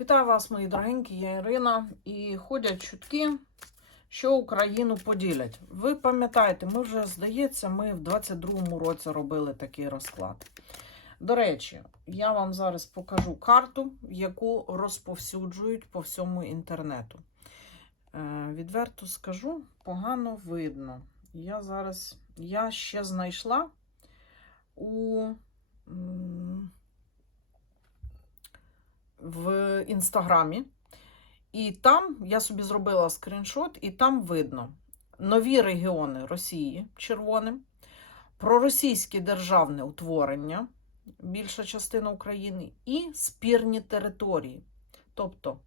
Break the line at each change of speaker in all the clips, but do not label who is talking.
Вітаю вас, мої дорогенькі, я Ірина. І ходять чутки, що Україну поділять. Ви пам'ятаєте, ми вже, здається, ми в 22-му році робили такий розклад. До речі, я вам зараз покажу карту, яку розповсюджують по всьому інтернету. Е, відверто скажу, погано видно. Я зараз я ще знайшла у. В інстаграмі. І там я собі зробила скріншот, і там видно нові регіони Росії червоним, проросійське державне утворення, більша частина України, і спірні території, тобто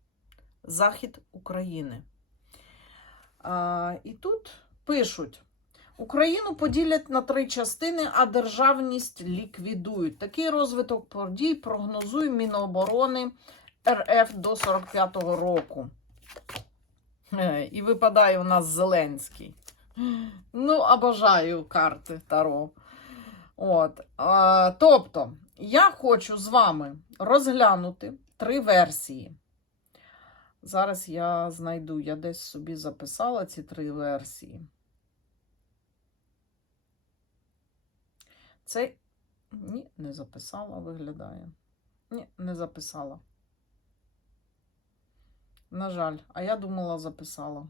Захід України. А, і тут пишуть. Україну поділять на три частини, а державність ліквідують. Такий розвиток подій прогнозує Міноборони РФ до 45-го року. Е, І випадає у нас Зеленський. Ну, обожаю карти Таро. От. А, тобто, я хочу з вами розглянути три версії. Зараз я знайду, я десь собі записала ці три версії. Це ні, не записала, виглядає. Ні, не записала. На жаль, а я думала, записала.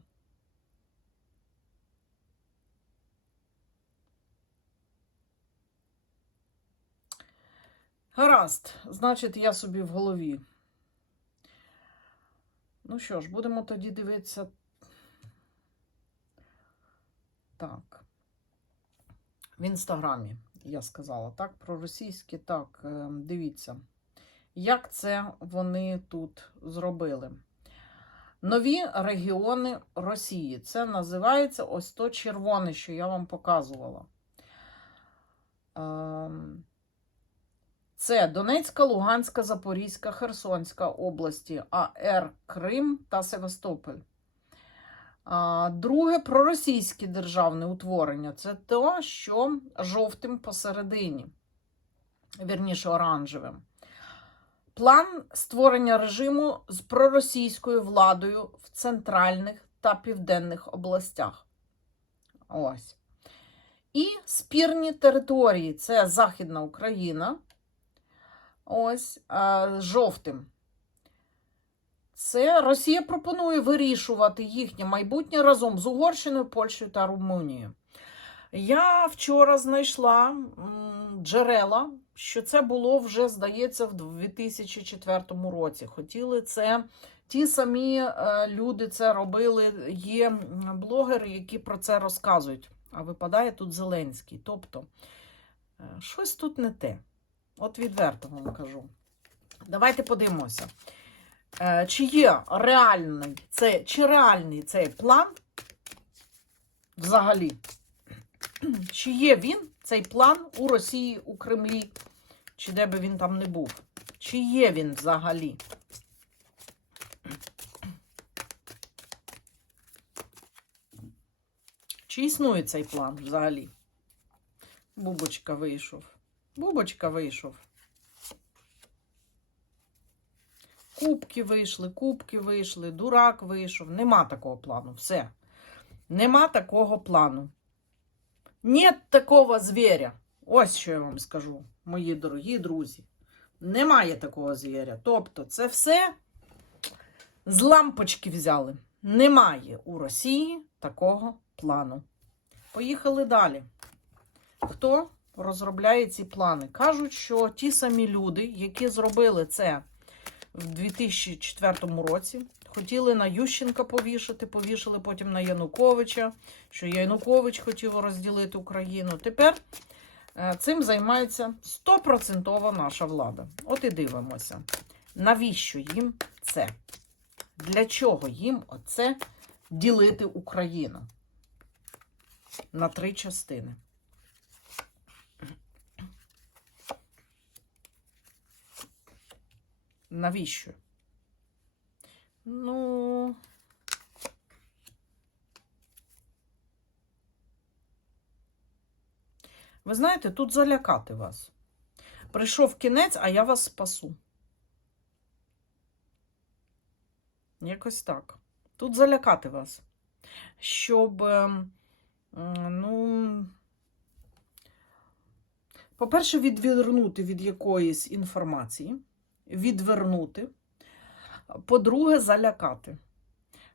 Гаразд, значить, я собі в голові. Ну що ж, будемо тоді дивитися. Так. В інстаграмі я сказала, так, про російське, так, е, дивіться, як це вони тут зробили. Нові регіони Росії. Це називається ось то червоне, що я вам показувала. Ем, Це Донецька, Луганська, Запорізька, Херсонська області, АР Крим та Севастополь. Друге проросійське державне утворення це те, що жовтим посередині, вірніше оранжевим. План створення режиму з проросійською владою в центральних та південних областях. Ось. І спірні території це Західна Україна. Ось жовтим. Це Росія пропонує вирішувати їхнє майбутнє разом з Угорщиною, Польщею та Румунією. Я вчора знайшла джерела, що це було вже, здається, в 2004 році. Хотіли це, ті самі е, люди це робили. Є блогери, які про це розказують. А випадає тут Зеленський. Тобто, е, щось тут не те. От відверто вам кажу. Давайте подивимося. Е, Чи є реальний це, чи реальний цей план взагалі? Чи є він, цей план у Росії, у Кремлі, чи де би він там не був? Чи є він взагалі? Чи існує цей план взагалі? Бубочка вийшов. Бубочка вийшов. Кубки вийшли, кубки вийшли, дурак вийшов. Нема такого плану. Все. Нема такого плану. Нет такого звіря. Ось що я вам скажу, мої дорогі друзі. Немає такого звіря. Тобто, це все з лампочки взяли. Немає у Росії такого плану. Поїхали далі. Хто розробляє ці плани? Кажуть, що ті самі люди, які зробили це в 2004 році. Хотіли на Ющенка повішати, повішали потім на Януковича, що Янукович хотів розділити Україну. Тепер е, цим займається стопроцентова наша влада. От і дивимося, навіщо їм це? Для чого їм оце ділити Україну на три частини? Навіщо? Ну. Ви знаєте, тут залякати вас. Прийшов кінець, а я вас спасу. Якось так. Тут залякати вас. Щоб, ем, ну, по-перше, відвернути від якоїсь інформації, відвернути. По-друге, залякати.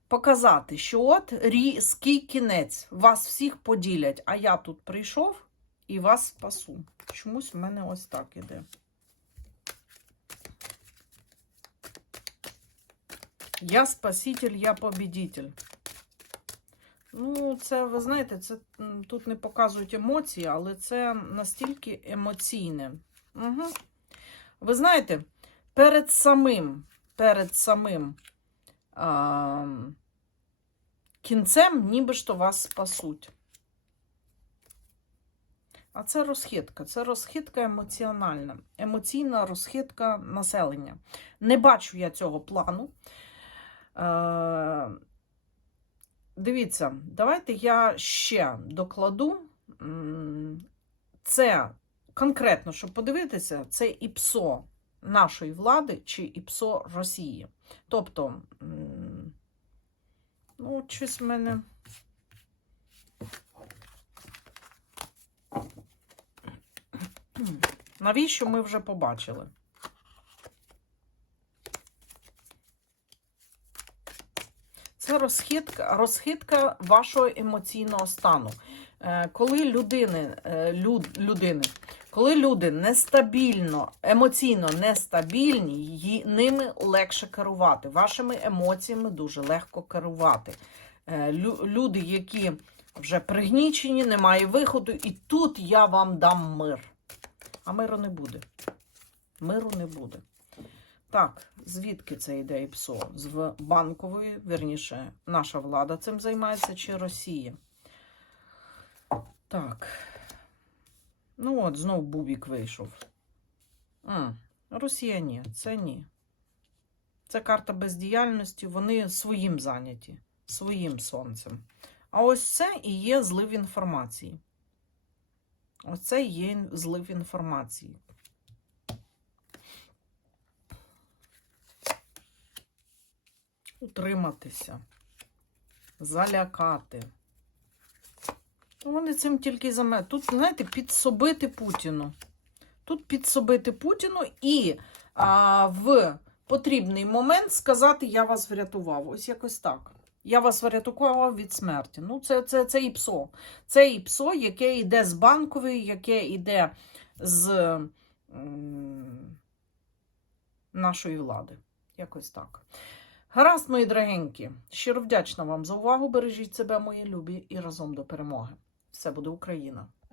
Показати, що от різкий кінець, вас всіх поділять, а я тут прийшов і вас спасу. Чомусь в мене ось так іде. Я спаситель, я побідитель. Ну, це, ви знаєте, це тут не показують емоції, але це настільки емоційне. Угу. Ви знаєте, перед самим, перед самим а, кінцем, ніби ж то вас спасуть. А це розхитка. Це розхитка емоціональна, емоційна розхитка населення. Не бачу я цього плану. Е, Дивіться, давайте я ще докладу. Це конкретно, щоб подивитися, це ІПСО нашої влади чи ІПСО Росії. Тобто, ну, щось в мене. Навіщо ми вже побачили? Це розхитка, розхитка вашого емоційного стану. Е, Коли людини, е, люд, людини, коли люди нестабільно, емоційно нестабільні, ними легше керувати. Вашими емоціями дуже легко керувати. Е, лю- Люди, які вже пригнічені, немає виходу, і тут я вам дам мир. А миру не буде. Миру не буде. Так, звідки це йде ІПСО? З банкової, вірніше, наша влада цим займається чи Росія? Так. Ну от, знов Бубік вийшов. М, Росія ні, це ні. Це карта бездіяльності, вони своїм зайняті, своїм сонцем. А ось це і є злив інформації. Ось це і є злив інформації. Утриматися, залякати. Ну, Вони цим тільки за. Тут, знаєте, підсобити Путіну. Тут підсобити Путіну і а, в потрібний момент сказати: Я вас врятував. Ось якось так. Я вас врятував від смерті. Ну, це, це, це і ПСО. Це і ПСО, яке йде з банкової, яке йде з м, нашої влади. Якось так. Гаразд, мої дорогенькі. Щиро вдячна вам за увагу. Бережіть себе, мої любі, і разом до перемоги. Все буде Україна!